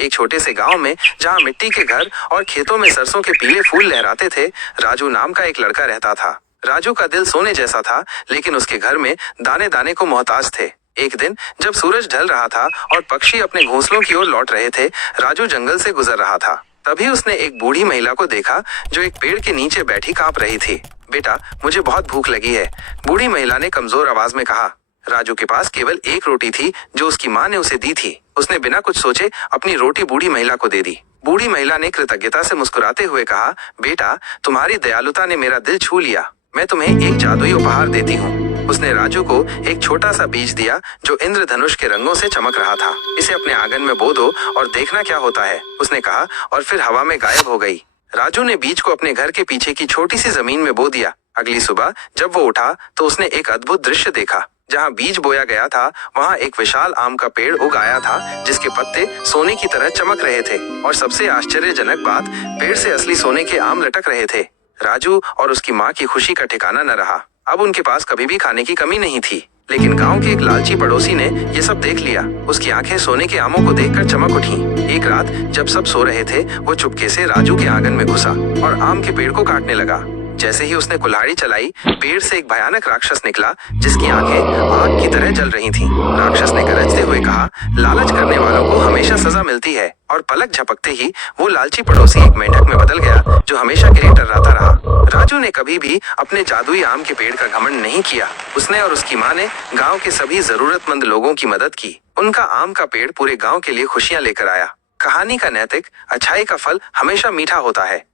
एक छोटे से गांव में जहां मिट्टी के घर और खेतों में सरसों के पीले फूल लहराते थे, राजू नाम का एक लड़का रहता था। राजू का दिल सोने जैसा था, लेकिन उसके घर में दाने दाने को मोहताज थे। एक दिन जब सूरज ढल रहा था और पक्षी अपने घोंसलों की ओर लौट रहे थे, राजू जंगल से गुजर रहा था। तभी उसने एक बूढ़ी महिला को देखा जो एक पेड़ के नीचे बैठी कांप रही थी। बेटा, मुझे बहुत भूख लगी है, बूढ़ी महिला ने कमजोर आवाज में कहा। राजू के पास केवल एक रोटी थी जो उसकी माँ ने उसे दी थी। उसने बिना कुछ सोचे अपनी रोटी बूढ़ी महिला को दे दी। बूढ़ी महिला ने कृतज्ञता से मुस्कुराते हुए कहा, बेटा, तुम्हारी दयालुता ने मेरा दिल छू लिया। मैं तुम्हें एक जादुई उपहार देती हूँ। उसने राजू को एक छोटा सा बीज दिया जो इंद्रधनुष के रंगों से चमक रहा था। इसे अपने आंगन में बो दो और देखना क्या होता है, उसने कहा, और फिर हवा में गायब हो गई। राजू ने बीज को अपने घर के पीछे की छोटी सी जमीन में बो दिया। अगली सुबह जब वो उठा तो उसने एक अद्भुत दृश्य देखा। जहाँ बीज बोया गया था वहाँ एक विशाल आम का पेड़ उग आया था, जिसके पत्ते सोने की तरह चमक रहे थे। और सबसे आश्चर्यजनक बात, पेड़ से असली सोने के आम लटक रहे थे। राजू और उसकी माँ की खुशी का ठिकाना न रहा। अब उनके पास कभी भी खाने की कमी नहीं थी। लेकिन गांव के एक लालची पड़ोसी ने ये सब देख लिया। उसकी आंखें सोने के आमों को देखकर चमक उठी। एक रात जब सब सो रहे थे, वो चुपके से राजू के आंगन में घुसा और आम के पेड़ को काटने लगा। जैसे ही उसने कुल्हाड़ी चलाई, पेड़ से एक भयानक राक्षस निकला जिसकी आंखें आग की तरह जल रही थीं। राक्षस ने गरजते हुए कहा, लालच करने वालों को हमेशा सजा मिलती है। और पलक झपकते ही वो लालची पड़ोसी एक मेंढक में बदल गया जो हमेशा के लिए डराता रहा। राजू ने कभी भी अपने जादुई आम के पेड़ का घमंड नहीं किया। उसने और उसकी माँ ने गांव के सभी जरूरतमंद लोगों की मदद की। उनका आम का पेड़ पूरे गांव के लिए खुशियां लेकर आया। कहानी का नैतिक, अच्छाई का फल हमेशा मीठा होता है।